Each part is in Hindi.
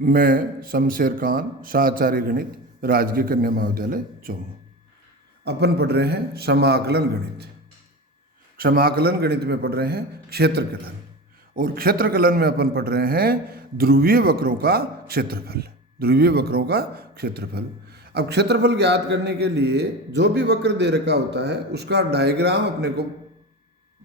मैं शमशेर खान, शाहचार्य गणित, राजकीय कन्या महाविद्यालय चौमू। अपन पढ़ रहे हैं समाकलन गणित। समाकलन गणित में पढ़ रहे हैं क्षेत्रकलन, और क्षेत्रकलन में अपन पढ़ रहे हैं ध्रुवीय वक्रों का क्षेत्रफल। ध्रुवीय वक्रों का क्षेत्रफल। अब क्षेत्रफल ज्ञात करने के लिए जो भी वक्र दे रखा होता है उसका डायग्राम अपने को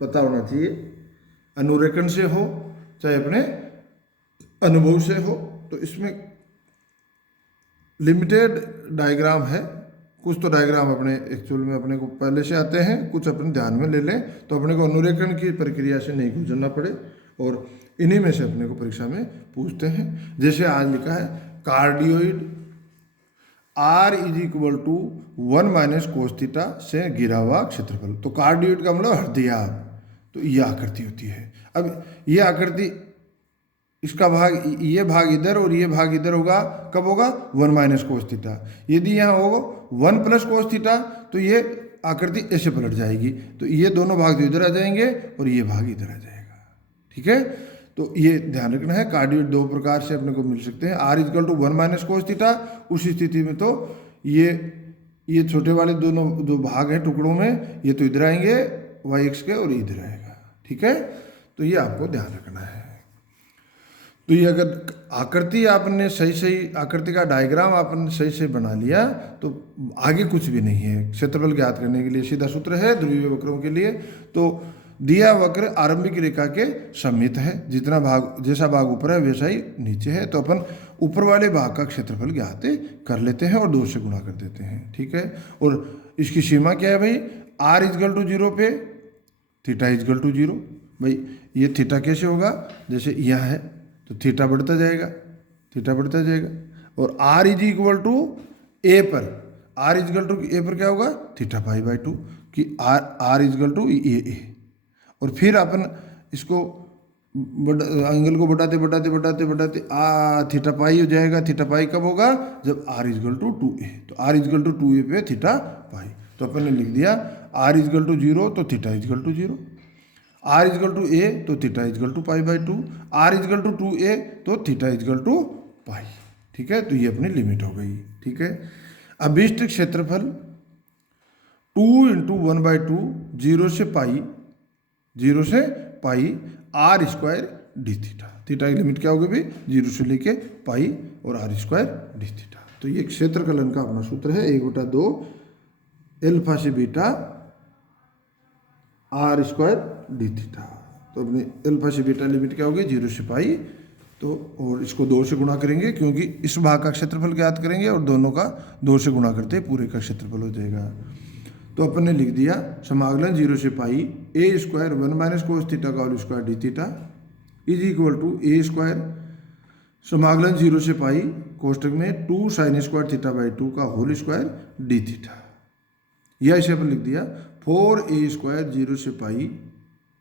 पता होना चाहिए। अनुरेखण से हो चाहे अपने अनुभव से हो, तो इसमें लिमिटेड डायग्राम है। कुछ तो डायग्राम अपने एक्चुअल में अपने को पहले से आते हैं, कुछ अपने ध्यान में ले लें तो अपने को अनुरेखण की प्रक्रिया से नहीं गुजरना पड़े, और इन्हीं में से अपने को परीक्षा में पूछते हैं। जैसे आज लिखा है cardioid R is equal to 1 minus cos theta से घिरा हुआ क्षेत्रफल। तो कार्डियोइड का मतलब हृदय, तो यह आकृति होती है। अब यह आकृति, इसका भाग, ये भाग इधर और ये भाग इधर होगा, कब होगा 1 माइनस कोस थीटा। यदि यहाँ होगा 1 प्लस कोस थीटा तो ये आकृति ऐसे पलट जाएगी, तो ये दोनों भाग इधर आ जाएंगे और ये भाग इधर आ जाएगा। ठीक है, तो ये ध्यान रखना है। कार्डियोइड दो प्रकार से अपने को मिल सकते हैं। R equal to 1 minus cos theta, उस स्थिति में तो ये छोटे वाले दोनों जो भाग हैं टुकड़ों में, ये तो इधर आएंगे y x के, और इधर आएगा। ठीक है, तो ये आपको ध्यान रखना है। तो ये अगर आकृति आपने सही आकृति का डायग्राम आपने सही बना लिया तो आगे कुछ भी नहीं है। क्षेत्रफल ज्ञात करने के लिए सीधा सूत्र है ध्रुवीय वक्रों के लिए। तो दिया वक्र आरंभिक रेखा के सममित है, जितना भाग, जैसा भाग ऊपर है वैसा ही नीचे है, तो अपन ऊपर वाले भाग का क्षेत्रफल ज्ञात कर लेते हैं और 2 से गुणा कर देते हैं। ठीक है, और इसकी सीमा क्या है भाई, R इजगल टू 0 पे थीटा इजगल टू 0। भाई ये थीटा कैसे होगा, जैसे यहाँ है तो थीटा बढ़ता जाएगा, थीटा बढ़ता जाएगा, और R इज इक्वल टू ए पर, R इजगल टू ए पर क्या होगा, थीटा पाई बाई 2 कि R इजगल टू ए। और फिर अपन इसको एंगल को बढ़ाते बढ़ाते बढ़ाते बढ़ाते थीटा पाई हो जाएगा। थीटा पाई कब होगा, जब R इजगल टू 2a, तो R इजगल टू 2a पे थीटा पाई। तो अपन ने लिख दिया R इजगल टू 0 तो theta is equal to 0, R is equal to a तो theta is equal to pi by 2, R is equal to 2a तो थीटा इजगल टू पाई। ठीक है, तो ये अपनी लिमिट हो गई। ठीक है, अभीष्ट क्षेत्रफल 2 इंटू 1/2 0 से पाई, 0 से पाई R square d theta. Theta की लिमिट क्या होगी भाई, 0 से लेके पाई और R स्क्वायर डी थीटा। तो ये क्षेत्रकलन का अपना सूत्र है 1/2 एल्फा से beta R square d theta. तो अपनी एल्फा से बीटा लिमिट क्या होगी, 0 से पाई, तो और इसको 2 से गुणा करेंगे क्योंकि इस भाग का क्षेत्रफल ज्ञात करेंगे, और दोनों का 2 से गुणा करते पूरे का क्षेत्रफल हो जाएगा। तो अपन ने लिख दिया समाकलन 0 से pi a square 1 minus cos theta का whole square d theta is equal to a square समाकलन 0 से पाई कोष्टक में 2 साइन स्क्वायर थीटा बाई 2 का होल स्क्वायर डी थीटा। यह इसे अपन लिख दिया 4a स्क्वायर 0 से पाई,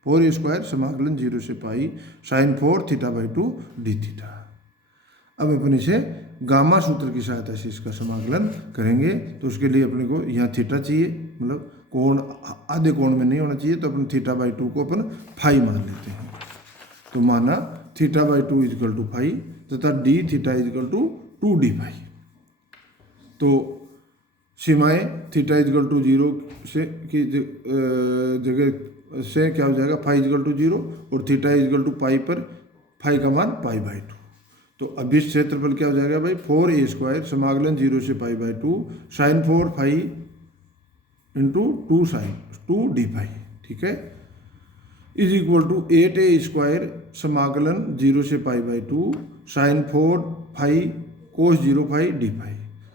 4a स्क्वायर समाकलन 0 से pi sine 4 theta by 2 D theta. अब अपन इसे गामा सूत्र की सहायता से इसका समाकलन करेंगे। तो उसके लिए अपने को यहाँ थीटा चाहिए, मतलब कोण आधे कोण में नहीं होना चाहिए, तो अपन थीटा बाई 2 को अपन फाई मान लेते हैं। तो माना theta by 2 equal to phi तथा d theta equal to 2d phi. तो सीमाएं थीटा इजकल टू 0 से की जगह से क्या हो जाएगा, फाई इजकल टू 0 और थीटा इजकल टू पाई पर फाई का मान पाई बाई 2। तो अभीष्ट क्षेत्रफल क्या हो जाएगा भाई, 4a स्क्वायर समाकलन 0 से pi by 2 sine 4 phi into 2 sine 2d phi. ठीक है, is equal to 8a square समाकलन 0 से pi by 2 sine 4 phi cos 0 phi d phi.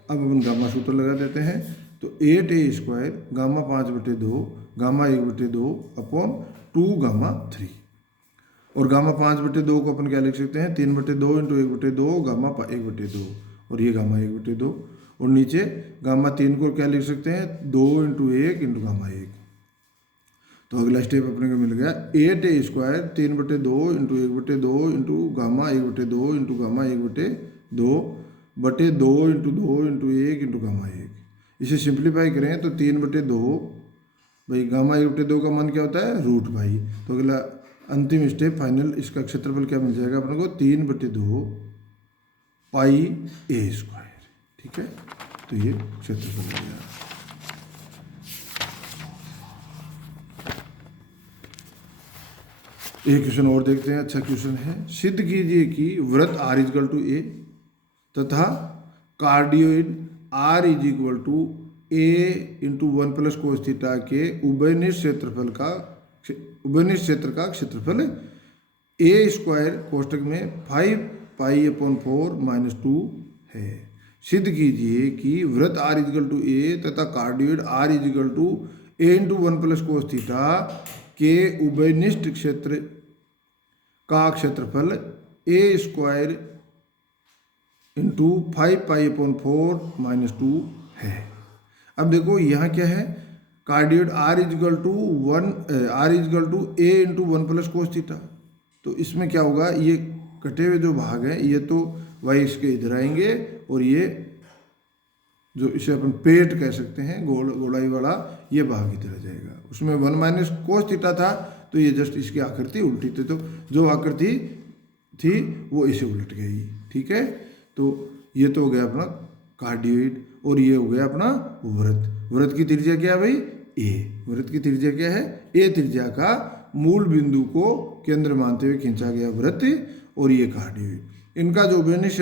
अब अपन गामा सूत्र लगा देते हैं। तो 8a square gamma 5/2 gamma 1/2 upon 2 gamma 3, और गामा 5/2 को अपन क्या लिख सकते हैं, 3/2 इंटू 1/2 गामा 1/2, और ये गामा 1/2, और नीचे गामा 3 को क्या लिख सकते हैं, 2 इंटू 1 इंटू गामा 1। तो अगला स्टेप अपने को मिल गया 8a square 3/2 into 1/2 into gamma 1/2 into gamma 1/2 बटे 2 इंटू 2 इंटू 1 इंटू गामा 1। इसे सिंप्लीफाई करें तो 3/2 भाई गामा 1/2 का मान क्या होता है, रूट भाई। तो अगला अंतिम स्टेप फाइनल, इसका क्षेत्रफल क्या मिल जाएगा अपने को, 3/2 पाई ए स्क्वायर। ठीक है, तो ये क्षेत्रफल हो गया। एक क्वेश्चन और देखते हैं, अच्छा क्वेश्चन है। सिद्ध कीजिए कि वृत्त r इजकल टू ए तथा cardioid r is equal to A into 1 plus cos theta के उभयनिष्ठ क्षेत्र का क्षेत्रफल ए स्क्वायर कोष्टक में 5 पाई अपॉन 4 माइनस 2 है। सिद्ध कीजिए कि वृत्त r इजकल टू ए तथा cardioid r equal to A into 1 plus cos theta के उभयनिष्ठ क्षेत्र का क्षेत्रफल A square into 5 pi upon 4 minus 2 है। अब देखो यहाँ क्या है, cardioid r equal to A into 1 plus cos theta. तो इसमें क्या होगा, ये कटे हुए जो भाग हैं ये तो y इसके इधर आएंगे और ये जो इसे अपन पेट कह सकते हैं, गोलाई वाला, ये भाग इधर आ जाएगा। उसमें 1 माइनस कोस थीटा था तो ये जस्ट इसकी आकृति उल्टी थी, तो जो आकृति थी वो इसे उलट गई। ठीक है, तो ये तो हो गया अपना कार्डियोइड और ये हो गया अपना वृत्त। वृत्त की त्रिज्या क्या है भाई, ए। वृत्त की त्रिज्या क्या है, ए त्रिज्या का मूल बिंदु को केंद्र मानते हुए खींचा गया वृत्त और ये कार्डियोइड। इनका जो उभयनिष्ठ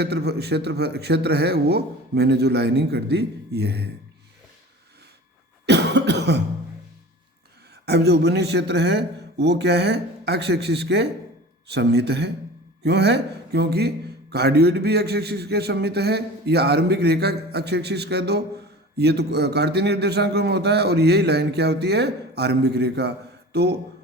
क्षेत्र है वो मैंने जो लाइनिंग कर दी ये है। अब जो उभयनिष्ठ क्षेत्र है वो क्या है, एक्स एक्सिस के सममित है। क्यों है, क्योंकि कार्डियोइड भी एक्स एक्सिस के सममित है, या आरंभिक रेखा एक्स एक्सिस कह दो, ये तो कार्तीय निर्देशांक में होता है, और यही लाइन क्या होती है, आरंभिक रेखा। तो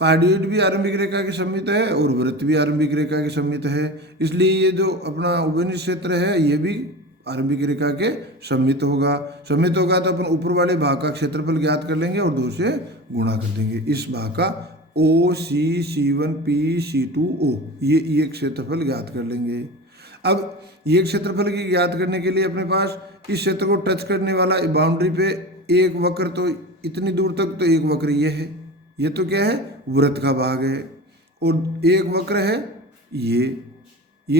कार्डियोइड भी आरंभिक रेखा के सममित है और वृत्त भी आरंभिक रेखा के सममित है, इसलिए ये जो अपना उभयनिष्ठ क्षेत्र है ये भी आरंभिक रेखा के सममित होगा। सममित होगा तो अपन ऊपर वाले भाग का क्षेत्रफल ज्ञात कर लेंगे और 2 से गुणा कर देंगे। इस भाग का ओ सी C1 P C2 O ये क्षेत्रफल ज्ञात कर लेंगे। अब ये क्षेत्रफल की ज्ञात करने के लिए अपने पास इस क्षेत्र को टच करने वाला बाउंड्री पे एक वक्र, तो इतनी दूर तक तो एक वक्र ये है, ये तो क्या है, वृत्त का भाग है, और एक वक्र है ये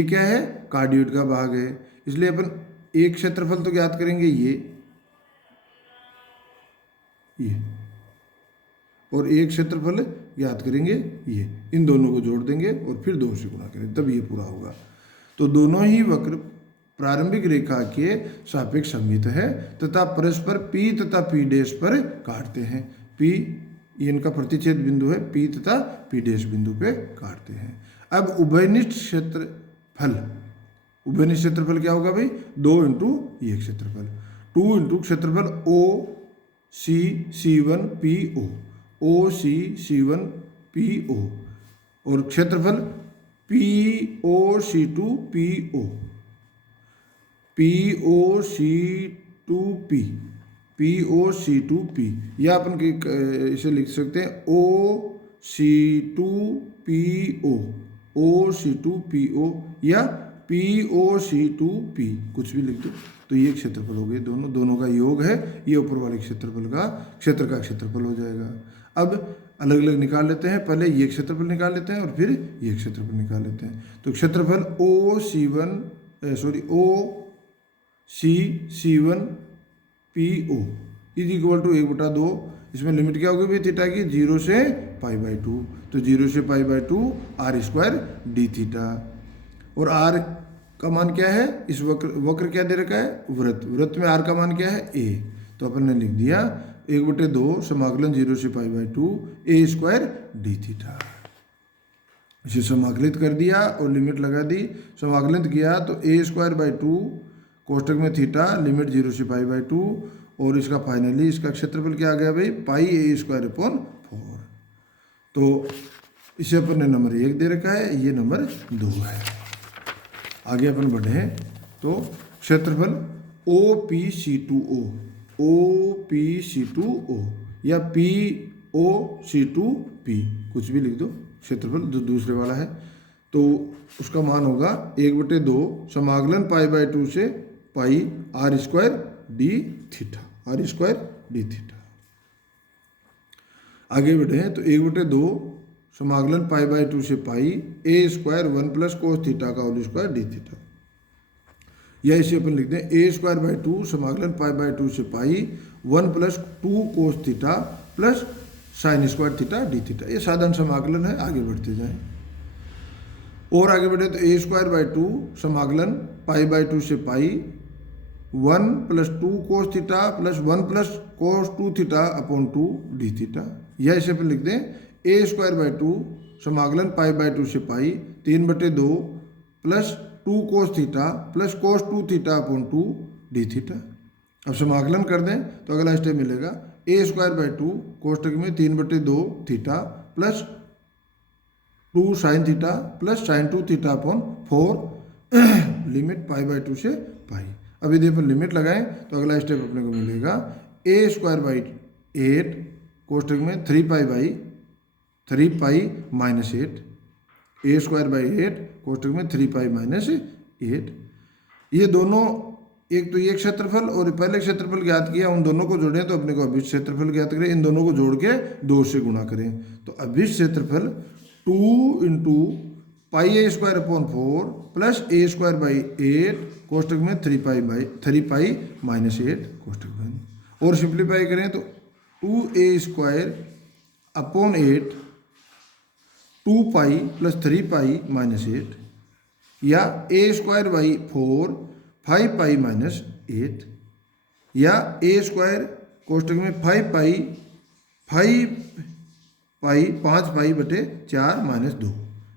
क्या है, कार्डियोइड का भाग है। इसलिए अपन एक क्षेत्रफल तो ज्ञात करेंगे ये, और एक क्षेत्रफल ज्ञात करेंगे ये। इन दोनों को जोड़ देंगे और फिर 2 से गुणा करें, तब ये पूरा होगा। तो दोनों ही वक्र प्रारंभिक रेखा के सापेक्ष सममित है तथा परस्पर P तथा P डैश पर काटते हैं। P ये इनका प्रतिच्छेद बिंदु है, P तथा P डैश बिंदु पे काटते हैं। अब उभयनिष्ठ क्षेत्रफल क्या होगा भाई, 2 इंटू ये क्षेत्रफल, 2 इंटू क्षेत्रफल O C C1 P O, O C C1 P O, और क्षेत्रफल P O C2 P O, P O C2 P, P O C2 P, या अपन इसे लिख सकते हैं O C2 P O, O C2 P O, या P O C2 P, कुछ भी लिख दो। तो ये क्षेत्रफल हो गए, दोनों का योग है, ये ऊपर वाले क्षेत्र का क्षेत्रफल हो जाएगा। अब अलग अलग निकाल लेते हैं, पहले ये क्षेत्रफल निकाल लेते हैं और फिर ये क्षेत्रफल निकाल लेते हैं। तो क्षेत्रफल O C C1 P O is equal to 1/2, इसमें लिमिट क्या होगी भाई थीटा की, 0 से π/2, तो 0 से π/2 r² d थीटा, और r का मान क्या है, इस वक्र क्या दे रखा है, वृत्त में r का मान क्या है, a, तो अपन ने लिख दिया 1/2 समाकलन 0 से π/2 a² d थीटा। इसे समाकलित कर दिया और लिमिट लगा दी, समाकलित किया तो a²/2 कोष्टक में थीटा लिमिट 0 से π/2, और इसका फाइनली इसका क्षेत्रफल क्या आ गया भाई, πa²/4। तो इसे अपन ने नंबर 1 दे रखा है, ये नंबर 2 है। आगे अपन बढ़े तो क्षेत्रफल OPC2O, OPC2O या POC2P, कुछ भी लिख दो, क्षेत्रफल जो दूसरे वाला है, तो उसका मान होगा 1/2 समाकलन π/2 से पाई r² d theta, r² d theta. आगे बढ़े तो 1/2 समाकलन π/2 से पाई a² 1 प्लस कोस थीटा का होल स्क्वायर d थीटा। या इसे अपन लिखते हैं ए स्क्वायर बाई 2 समाकलन पाई बाई 2 से पाई 1 plus 2 cos theta plus sine square theta D theta. ये साधारण समाकलन है, आगे बढ़ते जाएं और आगे बढ़े तो ए स्क्वायर बाई 2 समाकलन पाई बाई 2 से पाई 1 plus 2 cos theta plus 1 plus कोस 2 थीटा अपॉन 2 डी थीटा। या इसे अपन लिख दें ए स्क्वायर बाई 2 समाकलन पाई बाई 2 से पाई 3/2 plus 2 cos theta plus cos 2 theta upon 2 D theta. अब समाकलन कर दें तो अगला स्टेप मिलेगा ए स्क्वायर बाई 2 कोष्टक में 3/2 theta plus 2 sine theta plus sign 2 theta upon 4 limit pi by 2 से पाई। अब यदि अपन लिमिट लगाएं तो अगला स्टेप अपने को मिलेगा ए स्क्वायर बाई 8 कोष्टक में 3 pi minus 8 A square by 8 कोष्टक में 3 पाई माइनस 8। ये दोनों एक तो ये क्षेत्रफल और पहले क्षेत्रफल ज्ञात किया, उन दोनों को जोड़ें तो अपने को अभिष्ट क्षेत्रफल ज्ञात करें, इन दोनों को जोड़ के 2 से गुणा करें तो अभिष्ट क्षेत्रफल 2 into pi a square upon 4 plus A square by 8 कोष्टक में 3 पाई माइनस 8 कोष्टक में, और सिंप्लीफाई करें तो 2a square upon 8 2 pi plus 3 pi minus 8 या ए स्क्वायर बाई 4 5 पाई माइनस 8 या ए स्क्वायर कोष्टक में 5 पाई बटे 4 माइनस 2।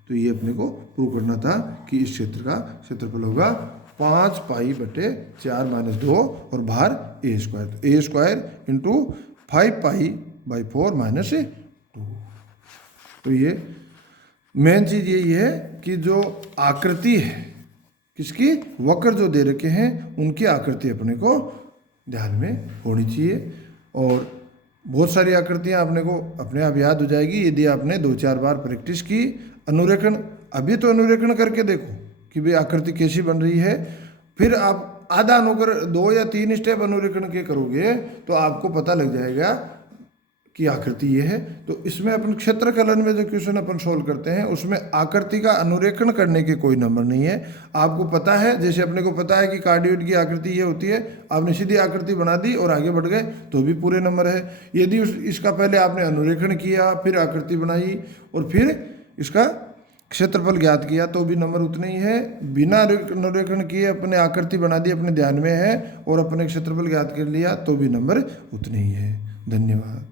तो ये अपने को प्रूव करना था कि इस क्षेत्र का क्षेत्रफल होगा 5 पाई बटे 4 माइनस 2 और बाहर ए स्क्वायर, तो A square into 5 pi by 4 minus 2। तो ये मेन चीज़ यही है कि जो आकृति है किसकी, वक्र जो दे रखे हैं उनकी आकृति अपने को ध्यान में होनी चाहिए, और बहुत सारी आकृतियां अपने को अपने आप याद हो जाएगी यदि आपने 2-4 बार प्रैक्टिस की। अनुरेखण अभी तो अनुरेखण करके देखो कि भाई आकृति कैसी बन रही है, फिर आप आधा अनुकर 2 या 3 स्टेप अनुरेखण के करोगे तो आपको पता लग जाएगा कि आकृति ये है। तो इसमें अपन क्षेत्रकलन में जो क्वेश्चन अपन सोल्व करते हैं उसमें आकृति का अनुरेखण करने के कोई नंबर नहीं है। आपको पता है, जैसे अपने को पता है कि कार्डियोइड की आकृति ये होती है, आपने सीधी आकृति बना दी और आगे बढ़ गए तो भी पूरे नंबर है। यदि इसका पहले आपने अनुरेखण किया फिर आकृति बनाई और फिर इसका क्षेत्रफल ज्ञात किया तो भी नंबर उतने ही है। बिना अनुरेखण किए अपने आकृति बना दी अपने ध्यान में है और अपने क्षेत्रफल ज्ञात कर लिया तो भी नंबर उतने ही है। धन्यवाद।